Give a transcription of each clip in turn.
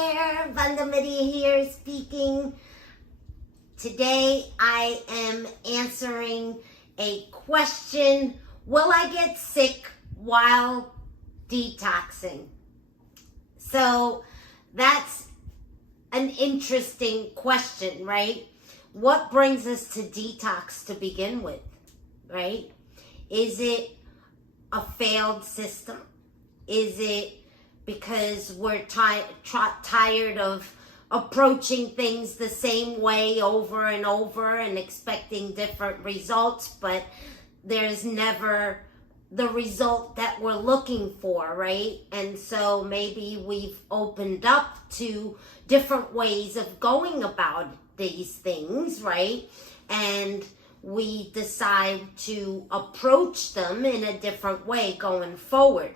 there, Vanda here speaking. Today I am answering a question: will I get sick while detoxing? So that's an interesting question, right? What brings us to detox to begin with, right? Is it a failed system? Is it because we're tired of approaching things the same way over and over and expecting different results, but there's never the result that we're looking for, right? And so maybe we've opened up to different ways of going about these things, right? And we decide to approach them in a different way going forward,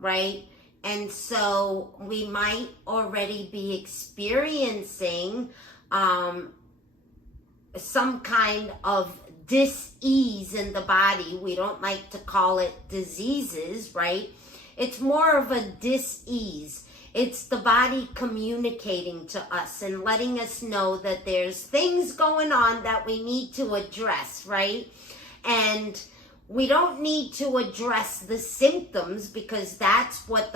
right? And so we might already be experiencing some kind of dis-ease in the body. We don't like to call it diseases, right? It's more of a dis-ease. It's the body communicating to us and letting us know that there's things going on that we need to address, right? And we don't need to address the symptoms, because that's what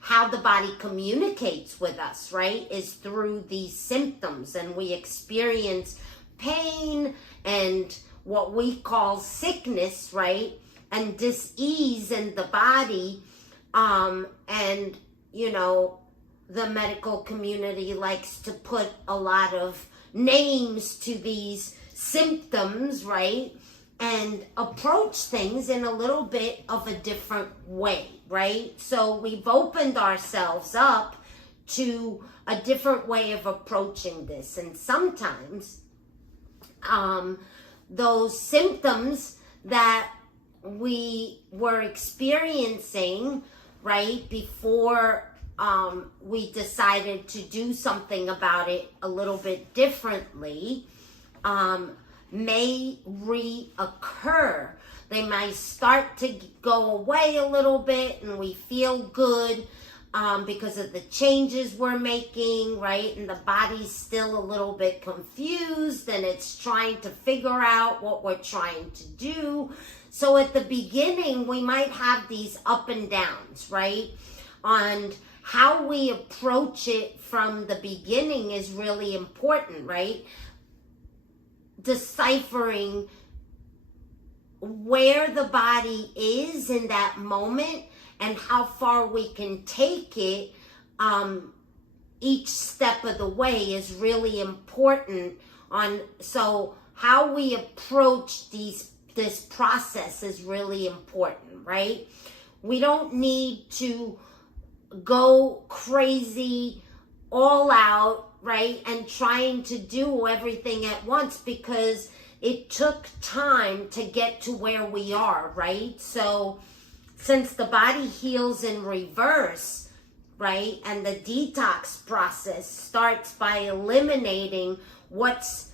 how the body communicates with us, right? Is through these symptoms. And we experience pain and what we call sickness, right? And dis-ease in the body. And, you know, the medical community likes to put a lot of names to these symptoms, right? And approach things in a little bit of a different way, right? So we've opened ourselves up to a different way of approaching this. And sometimes those symptoms that we were experiencing, right, before we decided to do something about it a little bit differently, may reoccur. They might start to go away a little bit, and we feel good because of the changes we're making, right? And the body's still a little bit confused, and it's trying to figure out what we're trying to do. So at the beginning, we might have these up and downs, right? And how we approach it from the beginning is really important, right? Deciphering where the body is in that moment and how far we can take it each step of the way is really important. So how we approach this process is really important, right? We don't need to go crazy all out, right, and trying to do everything at once, because it took time to get to where we are, right? So since the body heals in reverse, right, and the detox process starts by eliminating what's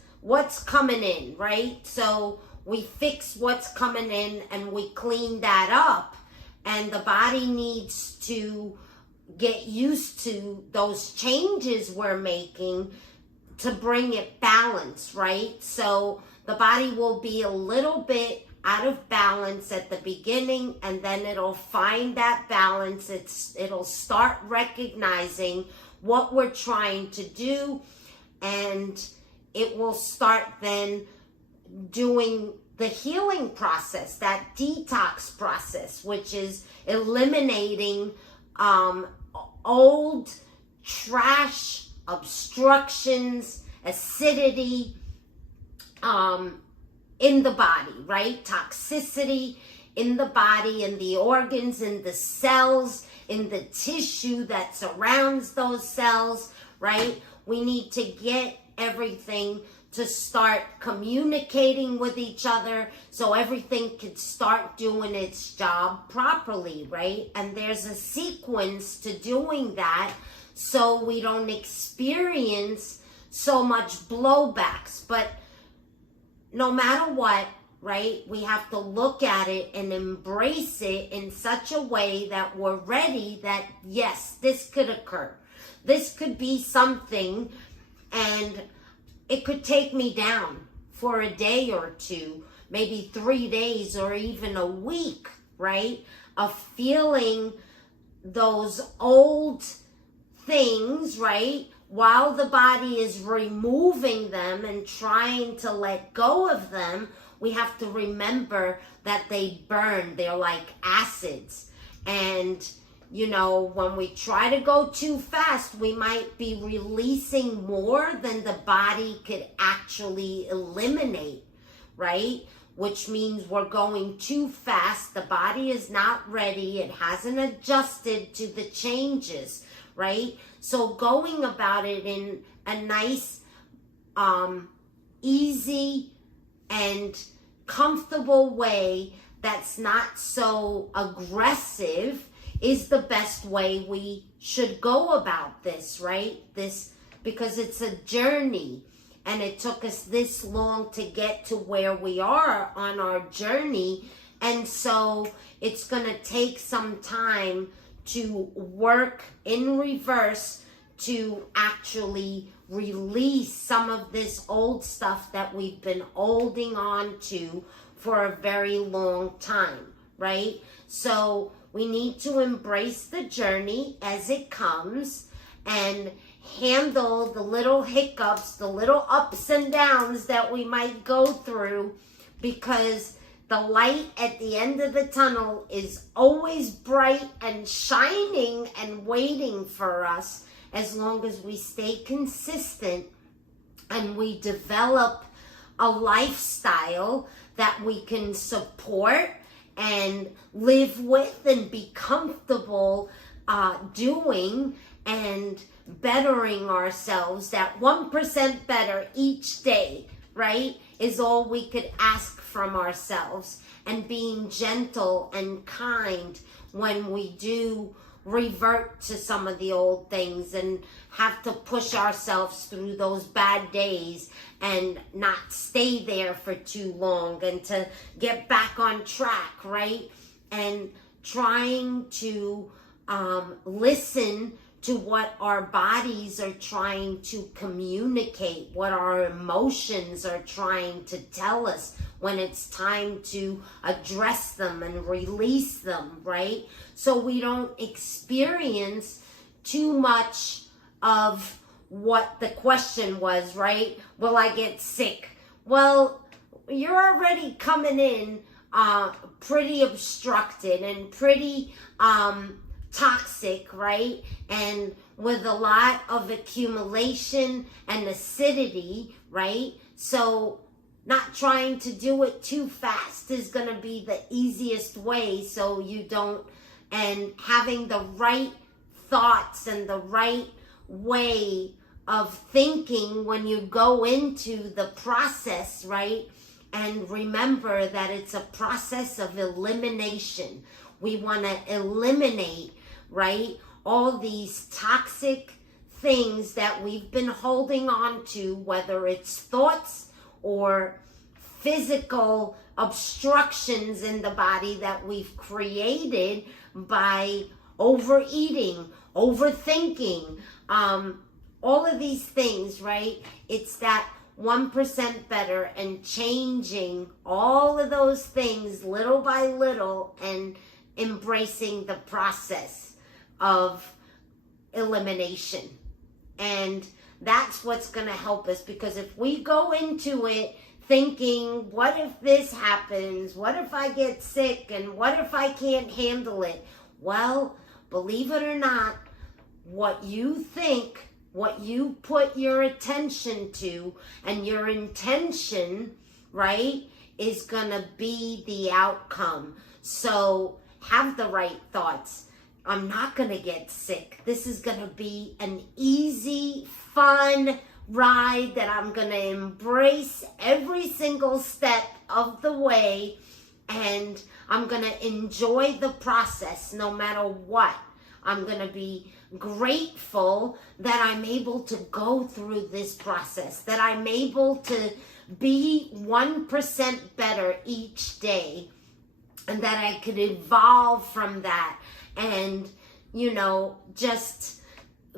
coming in, right? So we fix what's coming in and we clean that up, and the body needs to get used to those changes we're making to bring it balance, right? So the body will be a little bit out of balance at the beginning, and then it'll find that balance. It'll start recognizing what we're trying to do, and it will start then doing the healing process, that detox process, which is eliminating old trash, obstructions, acidity in the body, right? Toxicity in the body, in the organs, in the cells, in the tissue that surrounds those cells, right? We need to get everything to start communicating with each other so everything can start doing its job properly, right? And there's a sequence to doing that so we don't experience so much blowbacks. But no matter what, right, we have to look at it and embrace it in such a way that we're ready that, yes, this could occur. This could be something, and it could take me down for a day or two, maybe 3 days or even a week, right? Of feeling those old things, right? While the body is removing them and trying to let go of them, we have to remember that they burn. They're like acids. And, you know, when we try to go too fast, we might be releasing more than the body could actually eliminate, right? Which means we're going too fast. The body is not ready. It hasn't adjusted to the changes, right? So going about it in a nice, easy, and comfortable way that's not so aggressive is the best way we should go about this, right? Because it's a journey, and it took us this long to get to where we are on our journey. And so it's going to take some time to work in reverse to actually release some of this old stuff that we've been holding on to for a very long time, right? So we need to embrace the journey as it comes and handle the little hiccups, the little ups and downs that we might go through, because the light at the end of the tunnel is always bright and shining and waiting for us, as long as we stay consistent and we develop a lifestyle that we can support and live with and be comfortable doing and bettering ourselves. That 1% better each day, right, is all we could ask from ourselves. And being gentle and kind when we do revert to some of the old things and have to push ourselves through those bad days and not stay there for too long, and to get back on track, right? And trying to listen to what our bodies are trying to communicate, what our emotions are trying to tell us when it's time to address them and release them, right? So we don't experience too much of what the question was, right? Will I get sick? Well, you're already coming in pretty obstructed and pretty toxic, right? And with a lot of accumulation and acidity, right? So not trying to do it too fast is going to be the easiest way, so you don't, and having the right thoughts and the right way of thinking when you go into the process, right? And remember that it's a process of elimination. We want to eliminate, right, all these toxic things that we've been holding on to, whether it's thoughts or physical obstructions in the body that we've created by overeating, overthinking, all of these things, right? It's that 1% better, and changing all of those things little by little and embracing the process of elimination. And that's what's going to help us, because if we go into it thinking, what if this happens? What if I get sick? And what if I can't handle it? Well, believe it or not, what you think, what you put your attention to and your intention, right, is going to be the outcome. So have the right thoughts. I'm not going to get sick. This is going to be an easy, fun ride that I'm going to embrace every single step of the way, and I'm going to enjoy the process no matter what. I'm going to be grateful that I'm able to go through this process, that I'm able to be 1% better each day, and that I could evolve from that and, you know, just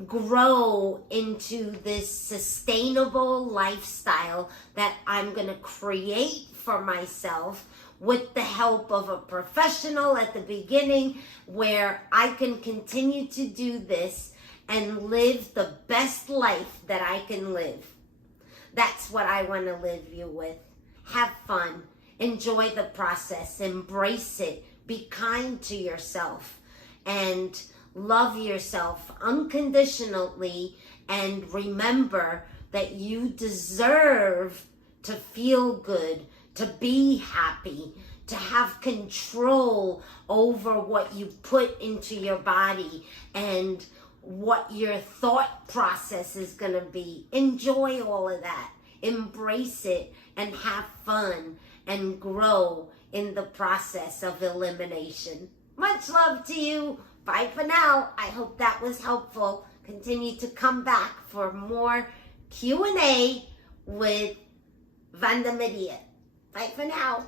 grow into this sustainable lifestyle that I'm going to create for myself with the help of a professional at the beginning, where I can continue to do this and live the best life that I can live. That's what I want to leave you with. Have fun. Enjoy the process. Embrace it. Be kind to yourself. And love yourself unconditionally. And remember that you deserve to feel good, to be happy, to have control over what you put into your body and what your thought process is going to be. Enjoy all of that. Embrace it and have fun and grow in the process of elimination. Much love to you. Bye for now. I hope that was helpful. Continue to come back for more Q&A with Vanda. Bye for now.